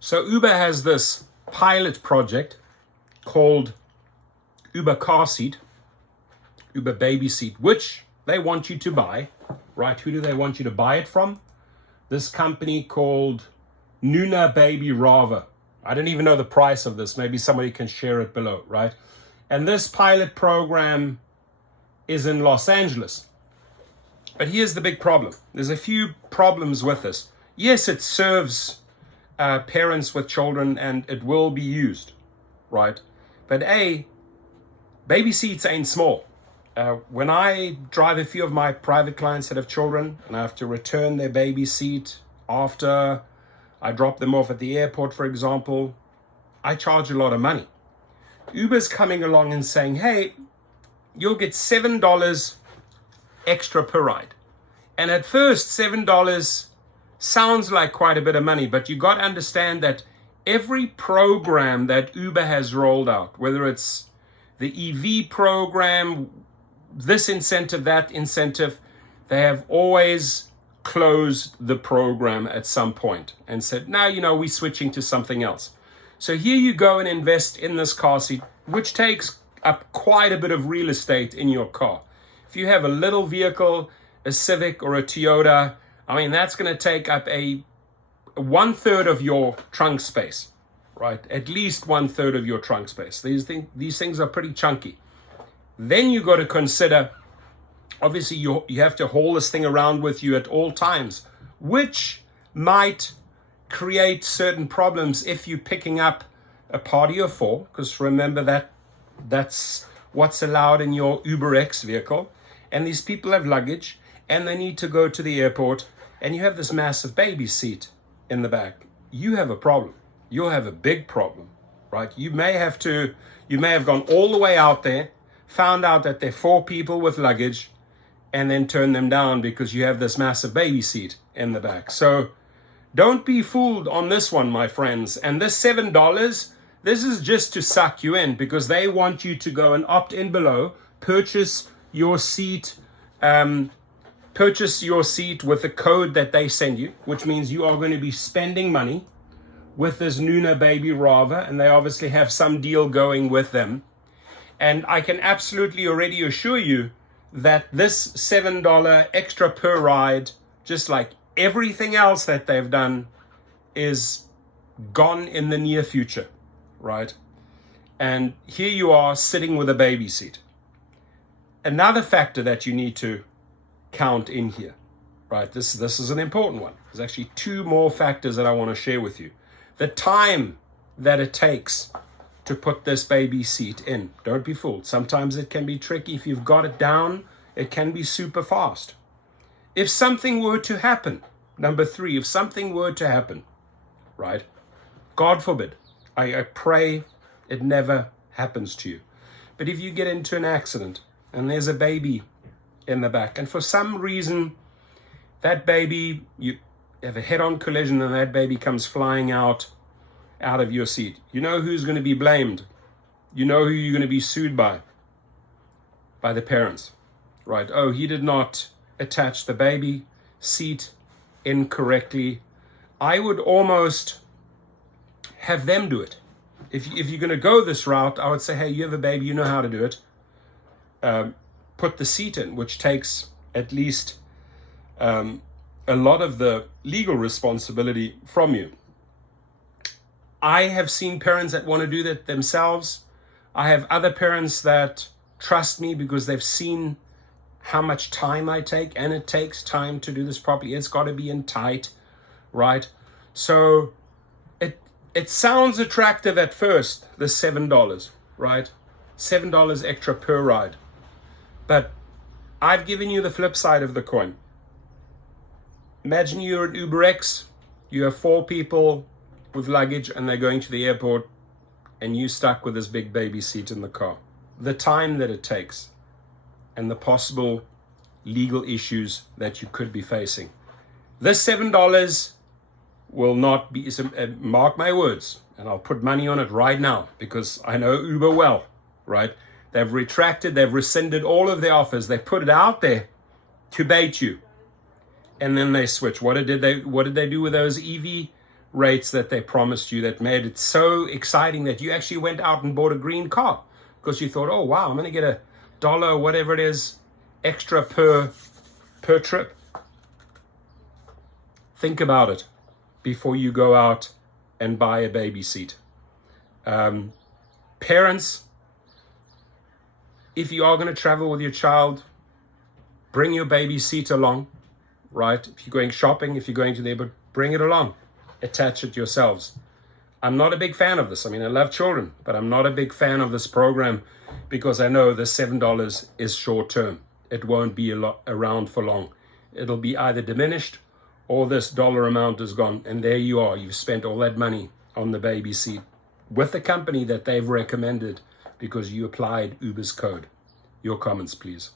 So Uber has this pilot project called Uber Car Seat, Uber Baby Seat, which they want you to buy, right? Who do they want you to buy it from? This company called Nuna Baby Rava. I don't even know the price of this. Maybe somebody can share it below, right? And this pilot program is in Los Angeles. But here's the big problem. There's a few problems with this. Yes, it serves parents with children and it will be used, right? But baby seats ain't small. When I drive a few of my private clients that have children and I have to return their baby seat after I drop them off at the airport, for example, I charge a lot of money. Uber's coming along and saying, hey, you'll get $7 extra per ride. And at first, $7 sounds like quite a bit of money, but you got to understand that every program that Uber has rolled out, whether it's the EV program, this incentive, that incentive, they have always closed the program at some point and said, now, we're switching to something else. So here you go and invest in this car seat, which takes up quite a bit of real estate in your car. If you have a little vehicle, a Civic or a Toyota, that's going to take up a 1/3 of your trunk space, right? At least 1/3 of your trunk space. These things are pretty chunky. Then you got to consider, obviously, you have to haul this thing around with you at all times, which might create certain problems if you're picking up a party of four, because remember that's what's allowed in your UberX vehicle. And these people have luggage and they need to go to the airport and you have this massive baby seat in the back. You have a problem. You'll have a big problem, right? You may have gone all the way out there, found out that there are 4 people with luggage, and then turn them down because you have this massive baby seat in the back. So don't be fooled on this one, my friends. And this $7, this is just to suck you in because they want you to go and opt in below, purchase your seat with the code that they send you, which means you are going to be spending money with this Nuna Baby Rava, and they obviously have some deal going with them. And I can absolutely already assure you that this $7 extra per ride, just like everything else that they've done, is gone in the near future, right? And here you are sitting with a baby seat. Another factor that you need to count in here, right? This is an important one. There's actually 2 more factors that I want to share with you. The time that it takes to put this baby seat in. Don't be fooled. Sometimes it can be tricky. If you've got it down, it can be super fast. If something were to happen, number 3, if something were to happen, right? God forbid, I pray it never happens to you. But if you get into an accident and there's a baby in the back, and for some reason that baby, you have a head-on collision and that baby comes flying out of your seat, you know who's going to be blamed. You know who you're going to be sued by the parents, right? Oh, he did not attach the baby seat incorrectly. I would almost have them do it. If you're going to go this route, I would say, hey, you have a baby, you know how to do it. Put the seat in, which takes at least a lot of the legal responsibility from you. I have seen parents that want to do that themselves. I have other parents that trust me because they've seen how much time I take, and it takes time to do this properly. It's got to be in tight, right? So it sounds attractive at first, the $7, right? $7 extra per ride. But I've given you the flip side of the coin. Imagine you're at UberX, you have 4 people with luggage and they're going to the airport and you stuck with this big baby seat in the car. The time that it takes and the possible legal issues that you could be facing. This $7 will not be, mark my words, and I'll put money on it right now because I know Uber well, right? They've retracted, they've rescinded all of their offers. They put it out there to bait you. And then they switch. What did they do with those EV rates that they promised you that made it so exciting that you actually went out and bought a green car because you thought, oh wow, I'm going to get a dollar, whatever it is, extra per trip. Think about it before you go out and buy a baby seat. Parents, if you are going to travel with your child, bring your baby seat along, right? If you're going shopping, if you're going to there, but bring it along. Attach it yourselves. I'm not a big fan of this. I mean, I love children, but I'm not a big fan of this program because I know the $7 is short term. It won't be around for long. It'll be either diminished or this dollar amount is gone. And there you are. You've spent all that money on the baby seat with the company that they've recommended because you applied Uber's code. Your comments, please.